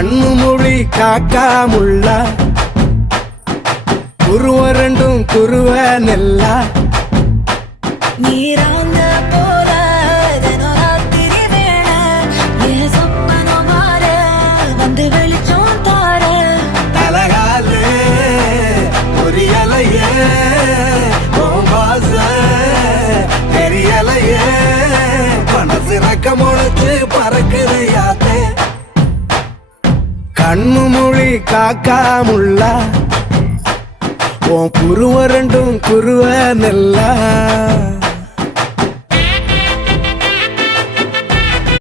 கண்ணு மொழி காக்காமுள்ள குருவ ரெண்டும் குருவ நெல்லா நீராங்க போல தினராத்திரி வேளை என் சொப்பனம் மாற வந்து வெளிச்சம் தார தலகாலே புரியலையே பாச தெரியலையே மனசு ரக்க முளைச்சு பறக்குதையாத்தே கண்ணு மொழி காக்காமுள்ள உன் குருவ ரெண்டும் குருவ நெல்லா